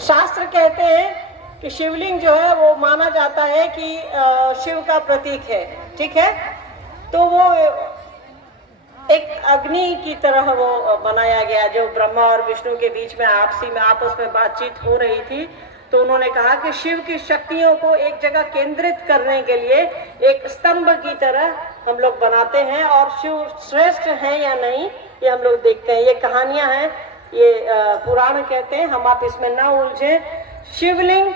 शास्त्र कहते हैं कि शिवलिंग जो है वो माना जाता है कि शिव का प्रतीक है, ठीक है। तो वो एक अग्नि की तरह वो बनाया गया, जो ब्रह्मा और विष्णु के बीच में आपस में बातचीत हो रही थी। तो उन्होंने कहा कि शिव की शक्तियों को एक जगह केंद्रित करने के लिए एक स्तंभ की तरह हम लोग बनाते हैं, और शिव श्रेष्ठ है या नहीं ये हम लोग देखते हैं। ये कहानियां हैं, ये पुराण कहते हैं, हम आप इसमें ना उलझे। शिवलिंग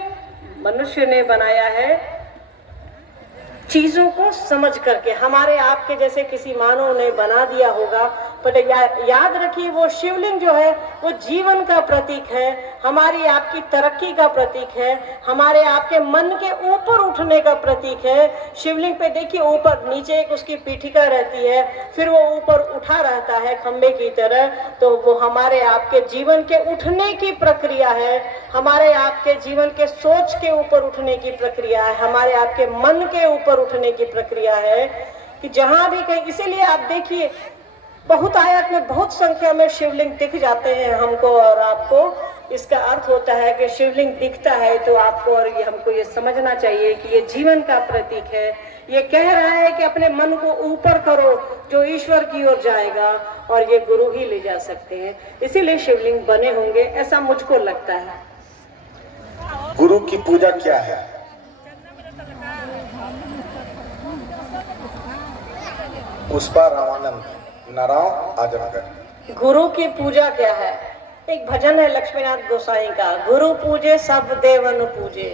मनुष्य ने बनाया है चीजों को समझ करके, हमारे आपके जैसे किसी मानव ने बना दिया होगा। पर याद रखिए, वो शिवलिंग जो है वो जीवन का प्रतीक है, हमारी आपकी तरक्की का प्रतीक है, हमारे आपके मन के ऊपर उठने का प्रतीक है। शिवलिंग पे देखिए ऊपर नीचे एक उसकी पीठिका रहती है, फिर वो ऊपर उठा रहता है खंबे की तरह। तो वो हमारे आपके जीवन के उठने की प्रक्रिया है, हमारे आपके जीवन के सोच के ऊपर उठने की प्रक्रिया है, हमारे आपके मन के ऊपर उठने की प्रक्रिया है कि जहां भी कहीं। इसीलिए आप देखिए बहुत आयत में बहुत संख्या में शिवलिंग दिख जाते हैं हमको और आपको। इसका अर्थ होता है कि शिवलिंग दिखता है तो आपको और ये हमको ये समझना चाहिए कि ये जीवन का प्रतीक है। ये कह रहा है कि अपने मन को ऊपर करो जो ईश्वर की ओर जाएगा, और ये गुरु ही ले जा सकते हैं। इसीलिए शिवलिंग बने होंगे, ऐसा मुझको लगता है। गुरु की पूजा क्या है? पुष्पा रामानंद, नाराव आजमगढ़। गुरु की पूजा क्या है? एक भजन है लक्ष्मीनाथ गोसाई का, गुरु पूजे सब देवन पूजे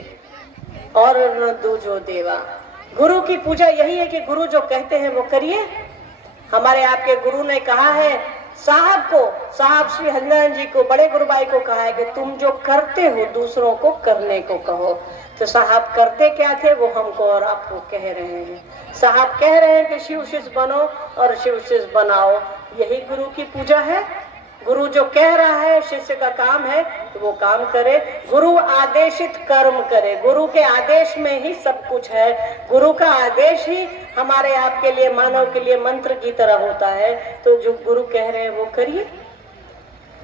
और न दूजो देवा। गुरु की पूजा यही है कि गुरु जो कहते हैं वो करिए। हमारे आपके गुरु ने कहा है साहब श्री हरिनारायण जी को, बड़े गुरुभाई को कहा है कि तुम जो करते हो दूसरों को करने को कहो। तो साहब करते क्या थे वो हमको और आपको कह रहे हैं। साहब कह रहे हैं कि शिव शिष्य बनो और शिव शिष्य बनाओ, यही गुरु की पूजा है। गुरु जो कह रहा है शिष्य का काम है तो वो काम करे। गुरु आदेशित कर्म करे, गुरु के आदेश में ही सब कुछ है। गुरु का आदेश ही हमारे आपके लिए, मानव के लिए मंत्र की तरह होता है। तो जो गुरु कह रहे हैं वो करिए।